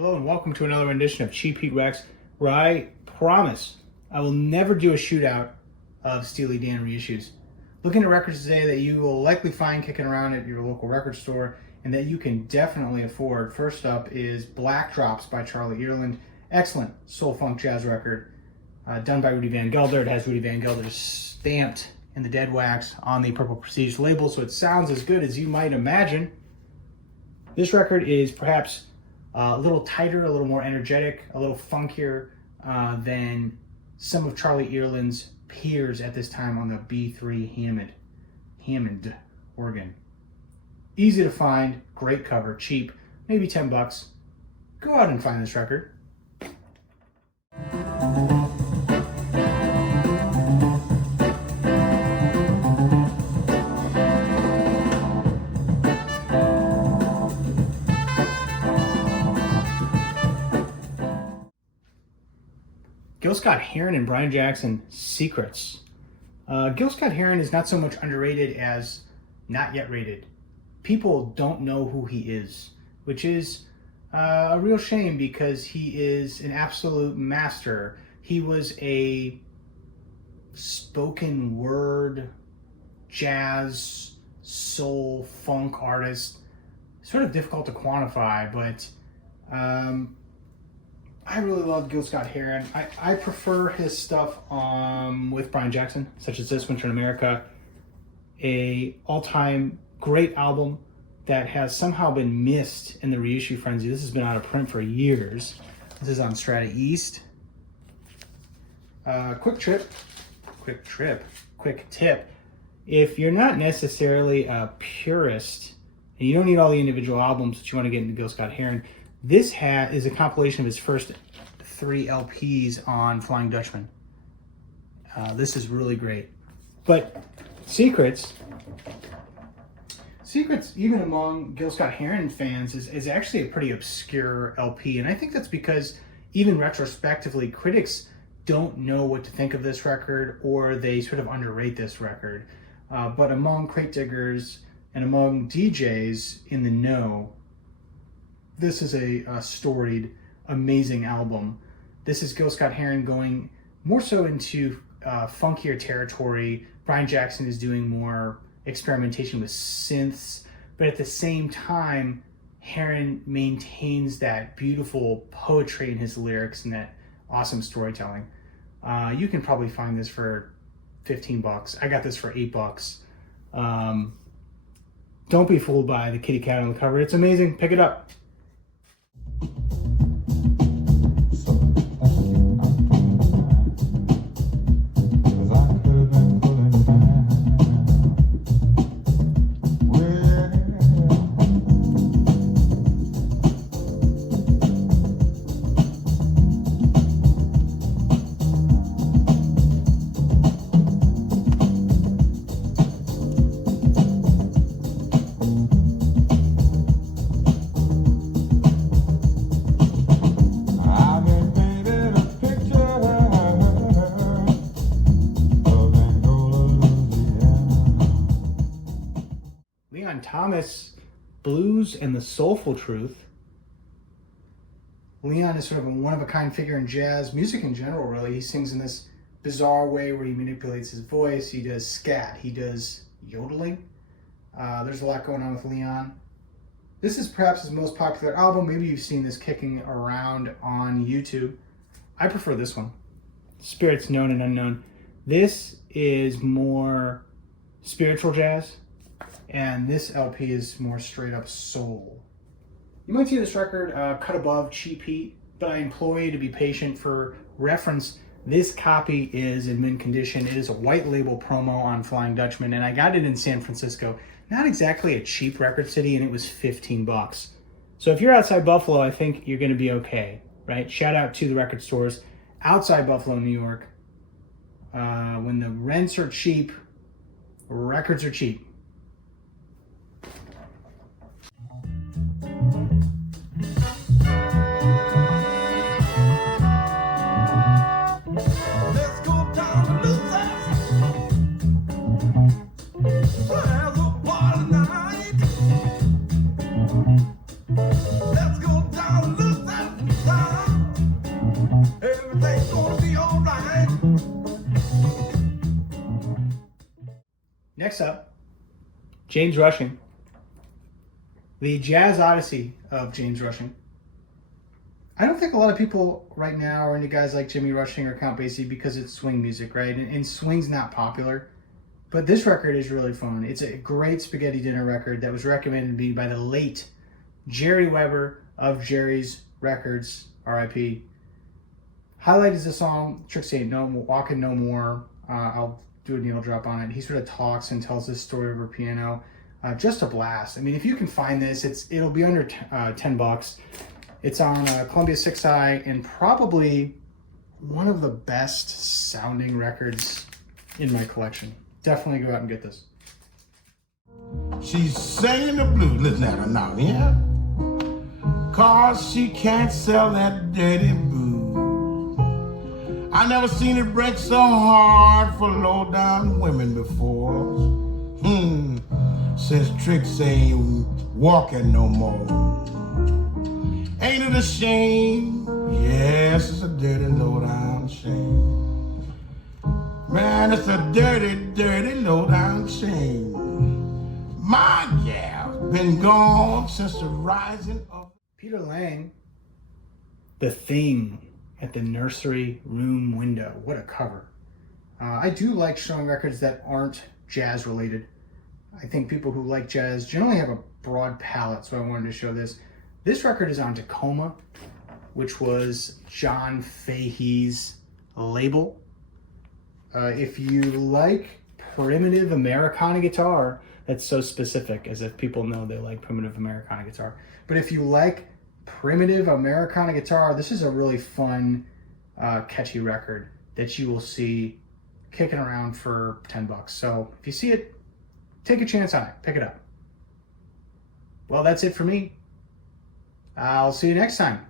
Hello and welcome to another edition of Cheap Heat Rex, where I promise I will never do a shootout of Steely Dan reissues. Looking at records today that you will likely find kicking around at your local record store and that you can definitely afford. First up is Black Drops by Charlie Earland. Excellent soul funk jazz record done by Rudy Van Gelder. It has Rudy Van Gelder stamped in the dead wax on the Purple Prestige label, so it sounds as good as you might imagine. This record is perhaps a little tighter, a little more energetic, a little funkier than some of Charlie Earland's peers at this time on the B3 Hammond organ. Easy to find, great cover, cheap, maybe $10. Go out and find this record. Gil Scott-Heron and Brian Jackson, Secrets. Gil Scott-Heron is not so much underrated as not yet rated. People don't know who he is, which is a real shame because he is an absolute master. He was a spoken word, jazz, soul, funk artist. Sort of difficult to quantify, but I really love Gil Scott-Heron. I prefer his stuff with Brian Jackson, such as this, Winter in America. A all-time great album that has somehow been missed in the reissue frenzy. This has been out of print for years. This is on Strata East. Quick tip. If you're not necessarily a purist, and you don't need all the individual albums that you want to get into Gil Scott-Heron, this is a compilation of his first 3 LPs on Flying Dutchman. This is really great. But Secrets, even among Gil Scott-Heron fans, is actually a pretty obscure LP. And I think that's because even retrospectively, critics don't know what to think of this record, or they sort of underrate this record. But among crate diggers and among DJs in the know, this is a storied, amazing album. This is Gil Scott-Heron going more so into funkier territory. Brian Jackson is doing more experimentation with synths, but at the same time, Heron maintains that beautiful poetry in his lyrics and that awesome storytelling. You can probably find this for $15. I got this for $8. Don't be fooled by the kitty cat on the cover. It's amazing. Pick it up. Thomas, Blues and the Soulful Truth. Leon is sort of a one-of-a-kind figure in jazz music in general, really. He sings in this bizarre way where he manipulates his voice. He does scat. He does yodeling. There's a lot going on with Leon. This is perhaps his most popular album. Maybe you've seen this kicking around on YouTube. I prefer this one, Spirits Known and Unknown. This is more spiritual jazz, and this LP is more straight up soul. You might see this record cut above Cheap Heat, but I implore you to be patient. For reference, this copy is in mint condition. It is a white label promo on Flying Dutchman, and I got it in San Francisco. Not exactly a cheap record city, and it was $15. So if you're outside Buffalo, I think you're going to be okay, right? Shout out to the record stores outside Buffalo, New York. When the rents are cheap, records are cheap. Let's go down, lose that. Next up, James Rushing. The Jazz Odyssey of James Rushing. I don't think a lot of people right now are into guys like Jimmy Rushing or Count Basie because it's swing music, right? And swing's not popular. But this record is really fun. It's a great spaghetti dinner record that was recommended to me by the late Jerry Weber of Jerry's Records, R.I.P. Highlight is the song Tricks Ain't No Walking No More. I'll do a needle drop on it. He sort of talks and tells this story over piano. Just a blast. I mean, if you can find this, it'll be under $10. It's on Columbia 6i and probably one of the best sounding records in my collection. Definitely go out and get this. She's singing the blues. Listen at her now, yeah? 'Cause she can't sell that dirty booze. I never seen it break so hard for low down women before. Since Tricks ain't walking no more. Ain't it a shame? Yes, it's a dirty low down shame. Man, it's a dirty, dirty low down shame. My gal's been gone since the rising of Peter Lang, The Thing at the Nursery room window. What a cover. I do like showing records that aren't jazz related. I think people who like jazz generally have a broad palette, so I wanted to show this. This record is on Tacoma, which was John Fahey's label. If you like primitive Americana guitar, that's so specific, as if people know they like primitive Americana guitar. But if you like primitive Americana guitar, this is a really fun, catchy record that you will see kicking around for $10. So if you see it, take a chance on it. Pick it up. Well, that's it for me. I'll see you next time.